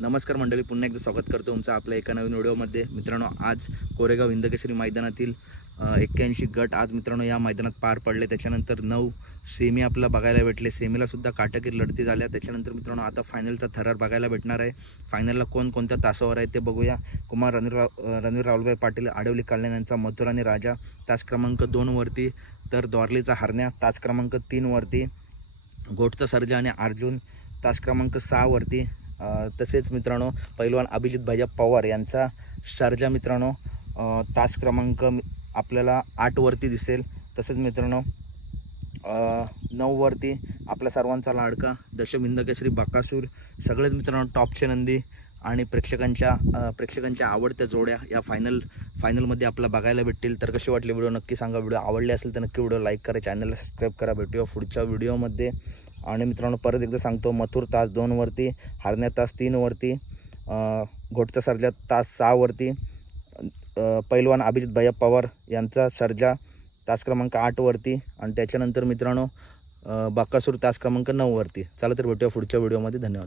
नमस्कार मंडळी पुन्हा एकदा स्वागत करतो तुमचं आपल्या एका नवीन व्हिडिओमध्ये. मित्रांनो आज कोरेगाव हिंदकेसरी मैदानातील एक्क्याऐंशी गट आज मित्रांनो या मैदानात पार पडले. त्याच्यानंतर नऊ सेमी आपल्याला बघायला भेटले. सेमीला सुद्धा काटकीर लढती झाल्या. त्याच्यानंतर मित्रांनो आता फायनलचा थरार बघायला भेटणार आहे. फायनलला कोण कोणत्या तासावर आहे ते बघूया. कुमार रणवीर रणवीर राहुलभाई पाटील आडवली कल्याण यांचा मथुर आणि राजा तास क्रमांक दोनवरती तर द्वारलीचा हरण्या तास क्रमांक तीनवरती घोटचा सर्जा आणि अर्जुन तास क्रमांक सहावरती तसेच मित्रांनो पैलवान अभिजित भैया पवार यांचा सर्जा मित्रांनो तास क्रमांक आपल्याला आठवरती दिसेल. तसेच मित्रांनो नऊवरती आपल्या सर्वांचा लाडका दशमिंद केसरी बाकासूर सगळेच मित्रांनो टॉपचे नंदी आणि प्रेक्षकांच्या प्रेक्षकांच्या आवडत्या जोड्या या फायनल फायनलमध्ये आपला बघायला भेटतील. तर कसे वाटले व्हिडिओ? नक्की सांगा. व्हिडिओ आवडले असेल तर नक्की व्हिडिओ लाईक करा चॅनलला सबस्क्राईब करा. भेटूया पुढच्या व्हिडिओमध्ये आणि मित्रांनो परत एकदा सांगतो मथुर तास दोनवरती हरण्या तास तीनवरती घोटचा सर्जा तास सहावरती पैलवान अभिजित भैया पवार यांचा सर्जा तास क्रमांक आठवरती आणि त्याच्यानंतर मित्रांनो बाकासूर तास क्रमांक नऊवरती चला तर भेटूया पुढच्या व्हिडिओमध्ये. धन्यवाद.